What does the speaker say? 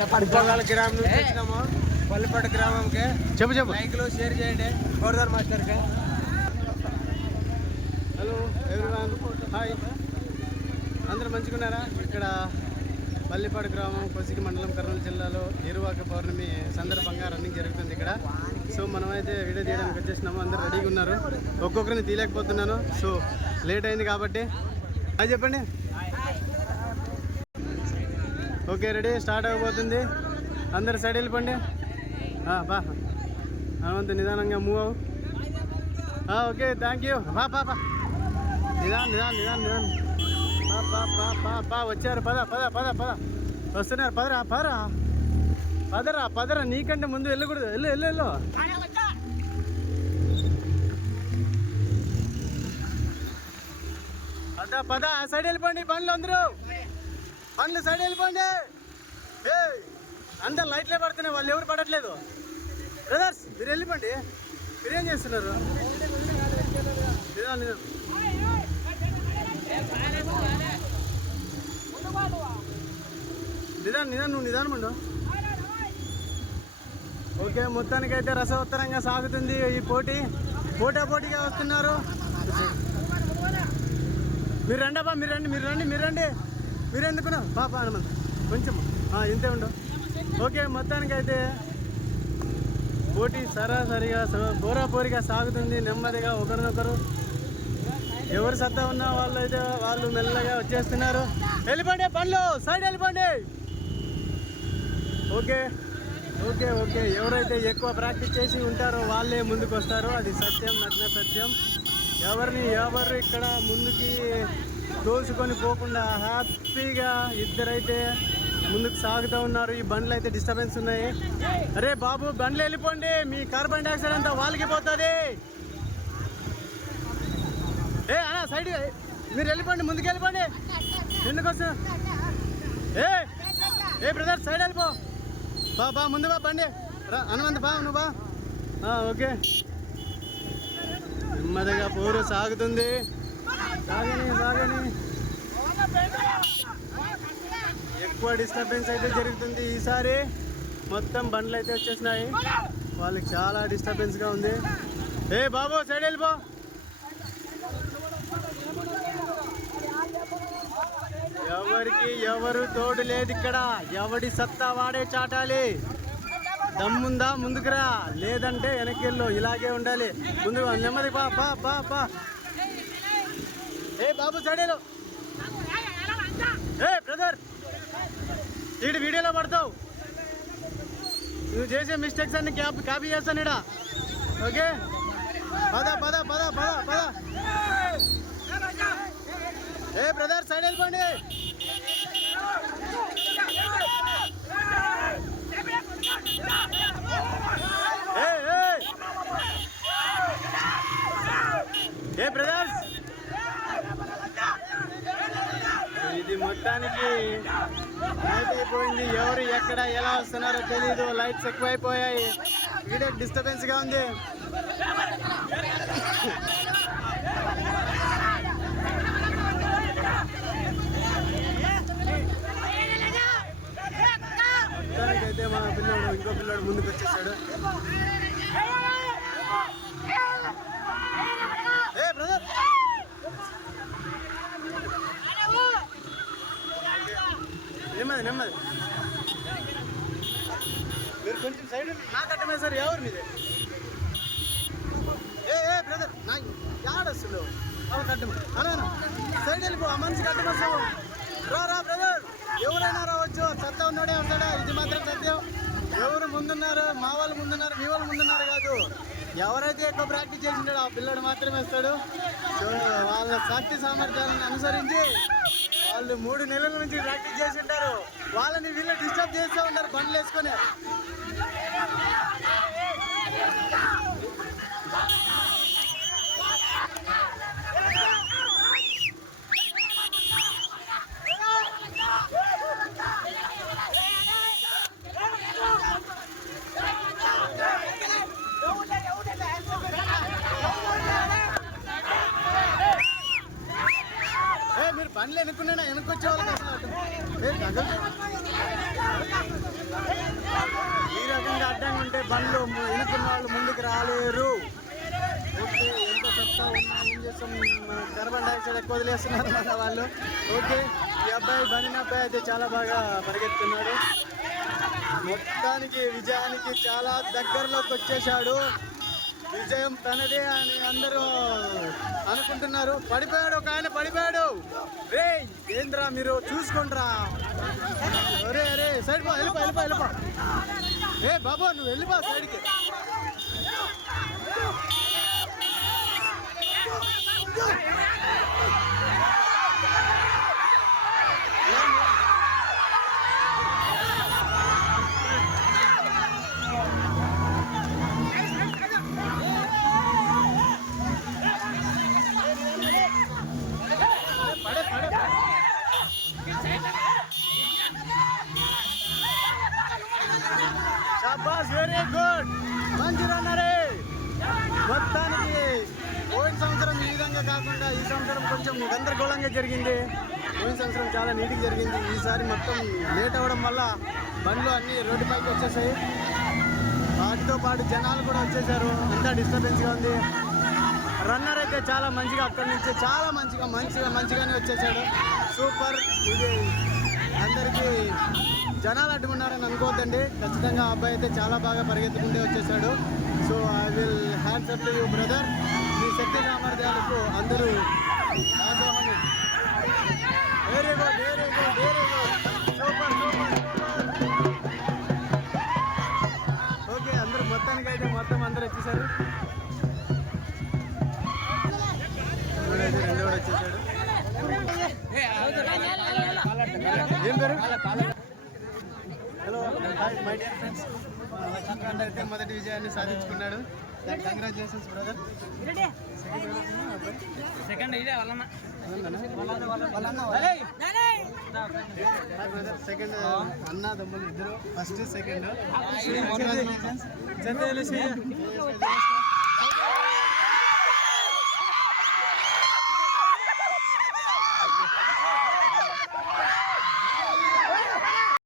పల్లిపాడు గ్రామం నుంచి వచ్చినాము. పల్లిపాడు గ్రామంకి చెప్పు లైక్లో షేర్ చేయండి గోర్ధర్ మాస్టర్కి. హలో ఎవ్రీవన్, హాయ్, అందరూ మంచిగున్నారా? ఇక్కడ పల్లిపాడు గ్రామం, కొసిగి మండలం, కర్నూలు జిల్లాలో ఏరువాక పౌర్ణమి సందర్భంగా రన్నింగ్ జరుగుతుంది ఇక్కడ. సో మనమైతే వీడియో తీయడానికి వచ్చేసినాము. అందరూ రెడీగా ఉన్నారు. ఒక్కొక్కరిని తీయలేకపోతున్నాను, సో లేట్ అయింది కాబట్టి. అది చెప్పండి. ఓకే, రెడీ, స్టార్ట్ అవ్వబోతుంది. అందరు సైడ్ వెళ్ళిపోండి. బా హనుమంతు నిదానంగా మూవ్ అవ్వు. Okay, thank you. బా నిదాన్ బా వచ్చారు. పద వస్తున్నారు. పదరా నీకంటే ముందు వెళ్ళకూడదు. వెళ్ళు. పద సైడ్ వెళ్ళిపోండి. బండ్లు అందరూ సైడ్ వెళ్ళిపోండి. అందరు లైట్లే పడుతున్నాయి, వాళ్ళు ఎవరు పడట్లేదు. బ్రదర్స్ మీరు వెళ్ళిపోండి. మీరు ఏం చేస్తున్నారు? నిదానం నువ్వు నిదానమండు. ఓకే, మొత్తానికైతే రసవత్తరంగా సాగుతుంది ఈ పోటాపోటీగా వస్తున్నారు. మీరు రండి. మీరు ఎందుకున్నా పాప హనుమంత్ కొంచెం ఇంతే ఉండు. ఓకే, మొత్తానికైతే పోటీ సరాసరిగా పోరాపోరిగా సాగుతుంది. నెమ్మదిగా ఒకరినొకరు ఎవరు సత్తా ఉన్న వాళ్ళు మెల్లగా వచ్చేస్తున్నారు. వెళ్ళిపోండి, బండ్లు సైడ్ వెళ్ళిపోండి. ఓకే, ఎవరైతే ఎక్కువ ప్రాక్టీస్ చేసి ఉంటారో వాళ్ళే ముందుకు వస్తారు. అది సత్యం, నగ్న సత్యం. ఎవరు ఇక్కడ ముందుకి తోసుకొని పోకుండా హ్యాపీగా ఇద్దరైతే ముందుకు సాగుతూ ఉన్నారు. ఈ బండ్లు అయితే డిస్టర్బెన్స్ ఉన్నాయి. అరే బాబు, బండ్లు వెళ్ళిపోండి, మీ కార్బన్ డైఆక్సైడ్ అంతా వాళ్ళకి పోతుంది. అన్నా సైడ్ మీరు వెళ్ళిపోండి, ముందుకు వెళ్ళిపోండి. ఎందుకు వస్తా? బ్రదర్ సైడ్ వెళ్ళిపో. బా ముందు బండి హనుమంత్ నువ్వు బా. ఓకే, నెమ్మదిగా పోరు సాగుతుంది. సాగని ఎక్కువ డిస్టర్బెన్స్ అయితే జరుగుతుంది ఈసారి. మొత్తం బండ్లు అయితే వచ్చేసినాయి, వాళ్ళకి చాలా డిస్టర్బెన్స్గా ఉంది. బాబు సైడ్ వెళ్ళిపో. ఎవరు తోడు లేదు ఇక్కడ. ఎవడి సత్తా వాడే చాటాలి. దమ్ముందా ముందుకురా, లేదంటే వెనక్కి వెళ్ళు. ఇలాగే ఉండాలి. ముందు నెమ్మది బా. బాబు సైడ్ వెళ్ళు. బ్రదర్ ఈడు వీడియోలో పడతావు. నువ్వు చేసే మిస్టేక్స్ అన్ని కాపీ చేస్తాను ఇడా. ఓకే, పద బ్రదర్ సైడ్ వెళ్ళిపోండి. బ్రదర్స్, ఇది మొత్తానికి నైట్ అయిపోయింది. ఎవరు ఎక్కడ ఎలా వస్తున్నారో తెలీదు. లైట్స్ ఎక్కువైపోయాయి. వీడియో డిస్టర్బెన్స్గా ఉంది. మొత్తానికైతే మా ఇంకో పిల్లోడు ముందుకు వచ్చేసాడు. బ్రదర్ నెమ్మది మీరు కొంచెం సైడ్ నాకు అట్టమే సార్. ఎవరు మీదే? బ్రదర్ నాకు యాడొస్తుంది కట్టమ. అలా సైడ్ వెళ్ళిపో. ఆ మనిషి కట్టమస్తావు. రా బ్రదర్, ఎవరైనా రావచ్చు. సత్తా ఉన్నాడే వస్తాడా, ఇది మాత్రం సత్యం. ఎవరు ముందున్నారు? మా వాళ్ళు ముందున్నారు, మీ వాళ్ళు ముందున్నారు కాదు. ఎవరైతే ఎక్కువ ప్రాక్టీస్ చేసి ఉంటాడో ఆ పిల్లడు మాత్రమే వస్తాడు. సో వాళ్ళ శక్తి సామర్థ్యాలను అనుసరించి వాళ్ళు 3 నెలల నుంచి ప్రాక్టీస్ చేసి ఉంటారు. వాళ్ళని వీళ్ళు డిస్టర్బ్ చేస్తూ ఉంటారు బండ్లు వేసుకొని. మీరు బండ్లు వెనుక్కున్నా వెనక్కి వచ్చే వాళ్ళకి అసలు బండ్లు వెనుకున్న వాళ్ళు ముందుకు రాలేరు. ఓకే, ఎంత సత్తా ఉన్నా ఏం చేస్తాం, కార్బన్ డైఆక్సైడ్ ఎక్కువ వదిలేస్తున్నారు మన వాళ్ళు. ఓకే, ఈ అబ్బాయి బండిన అబ్బాయి అయితే చాలా బాగా పరిగెత్తున్నాడు. మొత్తానికి విజయానికి చాలా దగ్గరలోకి వచ్చేసాడు. విజయం తనదే అని అందరూ అనుకుంటున్నారు. పడిపోయాడు, ఒక ఆయన పడిపోయాడు. రే ఏంద్రా మీరు చూసుకుంట్రా. అరే అరే సైడ్ పో, వెళ్ళిపో. ఏ బాబు నువ్వు వెళ్ళిపో సైడ్కి. షాబాస్, వెరీ గుడ్, మంచి రన్నరే. మొత్తానికి పోయిన సంవత్సరం ఈ విధంగా కాకుండా ఈ సంవత్సరం కొంచెం గందరగోళంగా జరిగింది. పోయిన సంవత్సరం చాలా నీట్గా జరిగింది. ఈసారి మొత్తం లేట్ అవ్వడం వల్ల బండ్లు అన్నీ రోడ్డు పైకి వచ్చేసాయి. వాటితో పాటు జనాలు కూడా వచ్చేసారు. అంతా డిస్టర్బెన్స్గా ఉంది. రన్నర్ అయితే చాలా మంచిగా అక్కడి నుంచి చాలా మంచిగానే వచ్చేసాడు. సూపర్. ఇది అందరికీ జనాలు అడ్డుకున్నారని అనుకోవద్దండి. ఖచ్చితంగా ఆ అబ్బాయి అయితే చాలా బాగా పరిగెత్తుకుంటే వచ్చేసాడు. So I will hands up to you brother. మీ శక్తి సామర్థ్యాలకు అందరూ దాసోహము. Very good. సూపర్. ఓకే, అందరూ మొత్తానికైతే అందరూ వచ్చేసారు. రెండో వచ్చేసాడు. ఏం పేరు? Hello, hi my dear friends. Lakshmikant అయితే మొదటి విజయాన్ని సాధించుకున్నాడు. Congratulations brother. సెకండ్ ఇదే వల్లన్న. Hi brother. సెకండ్ అన్న తమ్ముళ్ళు ఇద్దరు, ఫస్ట్ సెకండ్.